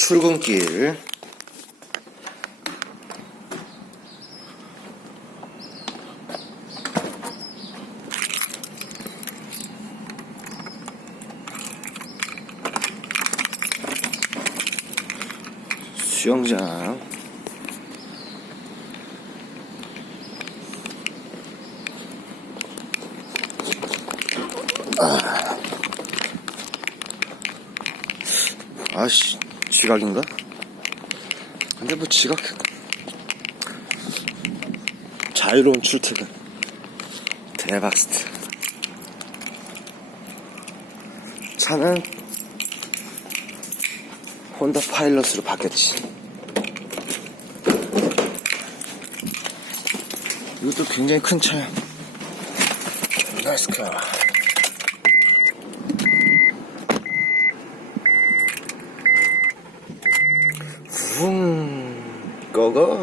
출근길. 수영장. 아씨 지각인가? 근데 뭐 지각 자유로운 출퇴근. 대박 스트 차는 혼다 파일럿으로 바뀌었지. 이것도 굉장히 큰 차야. 나이스 카 Vum. Go go.